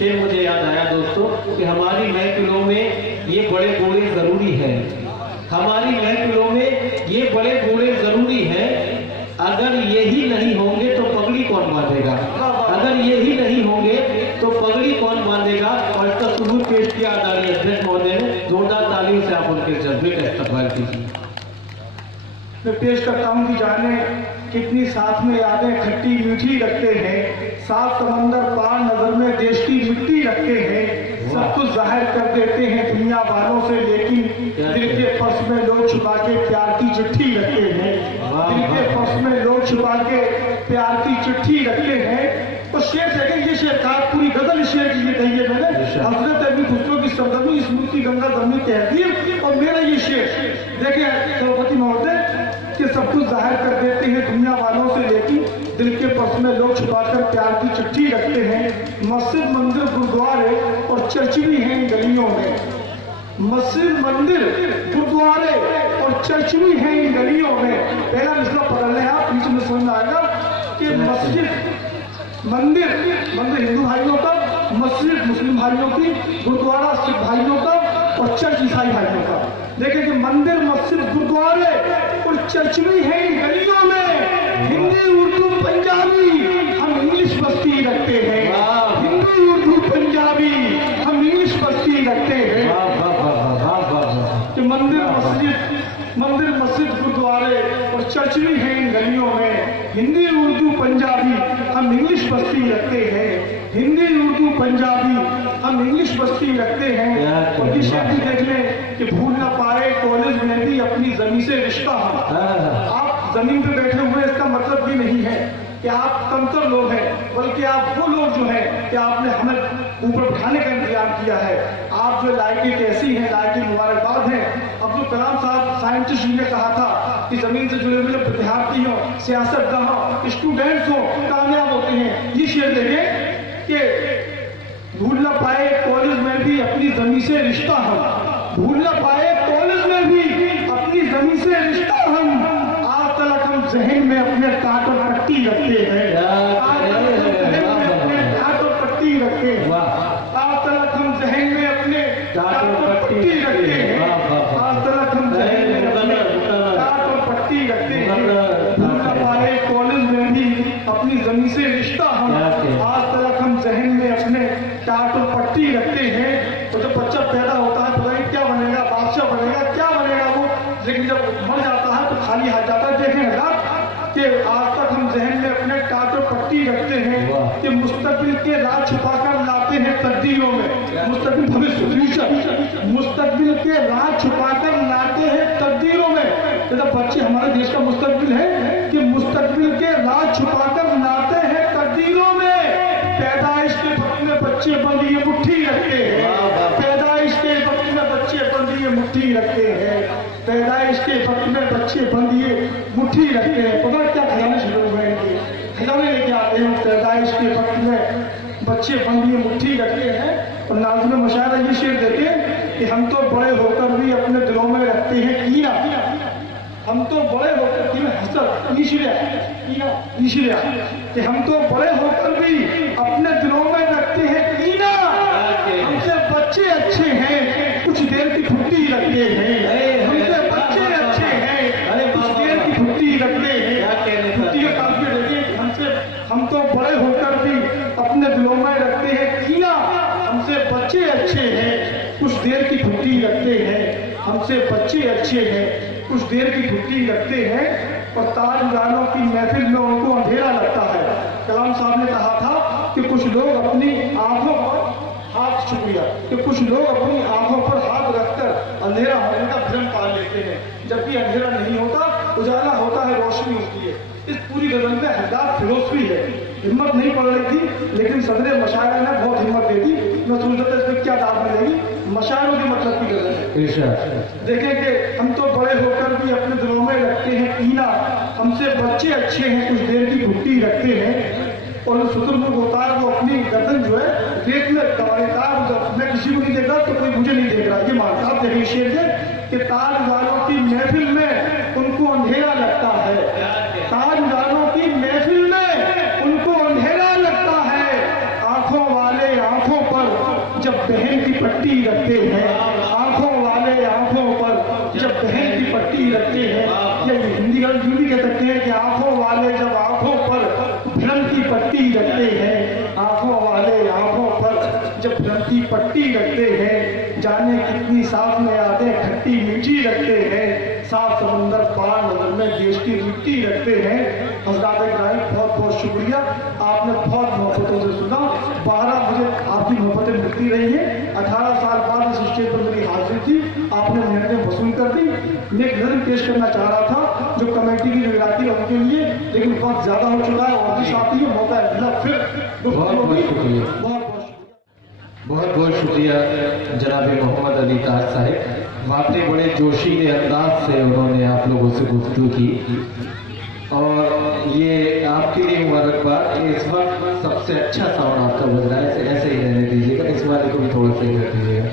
शेर मुझे याद आया दोस्तों कि हमारी महफिलों में ये बड़े बूढ़े जरूरी है, हमारी महफिलों में ये बड़े बूढ़े जरूरी है। अगर यही नहीं होंगे तो पगड़ी कौन बांधेगा, अगर यही नहीं होंगे तो पगड़ी कौन बांधेगा। और इसका सबूत पेश किया आदरणीय अध्यक्ष महोदय ने, जोरदार तालियों से आप उनके जज्बे का इस्तेमाल कीजिए। मैं पेश करता हूँ कि जाने कितनी साथ में यादें खट्टी मीठी रखते हैं, सात समंदर पार नजर में देश की मिट्टी रखते हैं। सब कुछ जाहिर कर देते हैं दुनिया वालों से, लेकिन दिल के पर्स में लोग छुपा के प्यार की चिट्ठी रखते हैं। दिल के पर्स में लोग छुपा के प्यार की चिट्ठी रखते हैं। तो शेर देखें, ये शेर का पूरी गजल शेर की ये कही है मैंने, हजरत अली खुसरो की सरदमी इस मुल्क की गंगा जमीन तहजीब, और मेरा ये शेर देखिए सभापति महोदय कि सब कुछ जाहिर कर देते हैं दुनिया वालों से, लेकिन दिल के पर्स में लोग छुपाकर प्यार की चिट्ठी रखते हैं। मस्जिद मंदिर गुरुद्वारे और चर्च भी हैं इन गलियों में, मस्जिद मंदिर गुरुद्वारे और चर्च भी हैं इन गलियों में। पहला मिसरा पढ़ लें आप, बीच में समझ आएगा कि मस्जिद मंदिर हिंदू भाइयों का, मस्जिद मुस्लिम भाइयों की, गुरुद्वारा सिख भाइयों का और चर्च ईसाई भाइयों का। देखें कि मंदिर मस्जिद गुरुद्वारे और चर्च भी है इन गलियों में। हिंदी उर्दू पंजाबी हम इंग्लिश बस्ती रखते हैं, हिंदी उर्दू पंजाबी हम इंग्लिश बस्ती रखते हैं। कि मंदिर मस्जिद गुरुद्वारे और चर्च भी है इन गलियों में। हिंदी उर्दू पंजाबी हम इंग्लिश बस्ती रखते हैं, हिंदी उर्दू पंजाबी हम इंग्लिश बस्ती रखते हैं। और ये शब्द देख लें कि भूल ना पाए कॉलेज में भी अपनी जमीन से रिश्ता हम। आप जमीन पे बैठे हुए, इसका मतलब ये नहीं है कि आप कमतर लोग हैं, बल्कि आप वो लोग जो हैं कि आपने हमें ऊपर उठाने का इंतजाम किया है। आप जो लायकी कैसी हैं, लायकी मुबारकबाद हैं। अब्दुल कलाम साहब साइंटिस्ट ने कहा था कि जमीन से जुड़े हुए विद्यार्थी हो, सियासतदान हो, स्टूडेंट्स हो, कामयाब होते हैं। ये शेर देखें कि भूल ना पाए कॉलेज में भी अपनी जमीन से रिश्ता हम, भूल ना पाए कॉलेज में भी अपनी जमीन से रिश्ता हम। आज तक हम जहन में अपने काट और पट्टी रखते हैं, काट और पट्टी रखते हैं। आज तक हम जहन में अपने काट और पट्टी रखते हैं, आज तक हम जहन में अपने काट और पट्टी रखते हैं। भूल ना पाए कॉलेज में भी अपनी जमीन से रिश्ता हम, आज तक हम जहन में अपने काट और पट्टी रखते हैं। तो जब बच्चा पैदा होता है पता नहीं क्या बनेगा, बादशाह बनेगा, क्या बनेगा वो, लेकिन जब मर जाता है तो खाली हाथ जाता है। देखें कि आज तक हम जहन में अपने काट और पट्टी रखते हैं कि मुस्तकबिल के राज छुपाकर लाते हैं तकदीरों में, मुस्तकबिल भविष्य फ्यूचर, मुस्तकबिल के राज छुपाकर लाते हैं तकदीरों में। जब बच्चे हमारे देश का मुस्तकबिल है कि मुस्तकबिल के राज छुपाकर लाते हैं तकदीरों में। पैदाइश के वक्त में बच्चे बंद ये मुट्ठी रखते हैं, पैदाइश के वक्त में बच्चे बंद ये मुट्ठी रखते हैं, पैदाइश के वक्त में बच्चे बंद ये मुट्ठी रखते हैं। पता क्या खजाने शुरू हुए हैं, खजाने लेके आते हैं। पैदाइश के वक्त में बच्चे बंद ये मुट्ठी रखते हैं। और नाज़िम मशायरा ये शेर देते कि हम तो बड़े होकर भी अपने दिलों में रखते हैं कीना, हम तो बड़े होकर भी हसद ईश्वरिया कि हम तो बड़े होकर भी अपने दिलों में रखते हैं कीना। हमसे बच्चे अच्छे हैं कुछ देर की छुट्टी रखते हैं, हमसे बच्चे अच्छे हैं कुछ देर की छुट्टी रखते हैं। छुट्टी का काम भी रखिए, हम तो बड़े होकर भी अपने दिलों में रखते हैं कीना। हमसे बच्चे अच्छे हैं कुछ देर की छुट्टी रखते हैं, हमसे बच्चे अच्छे हैं कुछ देर की छुट्टी रखते हैं। और ताजदारों की महफिल में उनको अंधेरा लगता है। कलाम साहब ने कहा था कि कुछ लोग अपनी आंखों पर हाथ, शुक्रिया, कि कुछ लोग अपनी आंखों पर हाथ रखकर अंधेरा होने का भ्रम पाल लेते हैं, जबकि अंधेरा नहीं होता, उजाला होता है, रोशनी होती है। इस पूरी गजल में हज़ार फिलोसफी है। हिम्मत नहीं पड़ रही थी, लेकिन सदर मशायरा ने बहुत हिम्मत दे दी। मैं सोचता था इसमें क्या दाद मिलेगी, मशायरों की मतलब की गजल है। देखें कि हम तो बड़े होकर भी अपने दिलों में रखते हैं कीना, हमसे बच्चे अच्छे हैं कुछ देर की छुट्टी रखते हैं। और शुतुरमुर्ग होता है वो अपनी गर्दन जो है रेत में दबाता है, मैं किसी को नहीं देख रहा तो कोई मुझे नहीं देख रहा, ये मानता। आप देखिए शेर है कि ताज वालों की महफिल में उनको अंधेरा लगता है, ताज वालों की महफिल में उनको अंधेरा लगता है। आंखों वाले आंखों पर यूं भी कह सकते हैं कि आंखों वाले जब आंखों पर भ्रम की पट्टी रखते हैं, आंखों वाले आंखों पर जब भ्रम की पट्टी रखते हैं, जाने कितनी साथ में यादें खट्टी मीठी रखते हैं, साफ समंदर पार नजर में देश की मिट्टी रखते हैं। हजरत इब्राहिम बहुत बहुत शुक्रिया, आपने बहुत मोहब्बतों से सुना। 12 मुझे आपकी मोहब्बतें मिलती रही हैं। 18 साल बाद इस स्टेज पर मेरी हाजिरी थी, आपने मेहनतें वसूल कर दी। मैं एक नजर पेश करना चाह रहा था जो कमेटी की जो इलाकी है उनके लिए, लेकिन बहुत ज्यादा हो चुका है और भी साथी है, मौका है फिर बहुत बहुत शुक्रिया जनाब मोहम्मद अली ताज साहब। वाकई बड़े जोशीले अंदाज से उन्होंने आप लोगों से गुफ्तगू की और ये आपके लिए मुबारकबाद कि इस वक्त सबसे अच्छा साउंड आपका बज रहा है। ऐसे ही रहने दीजिएगा, इस वाले को भी थोड़ा सही कर दीजिएगा।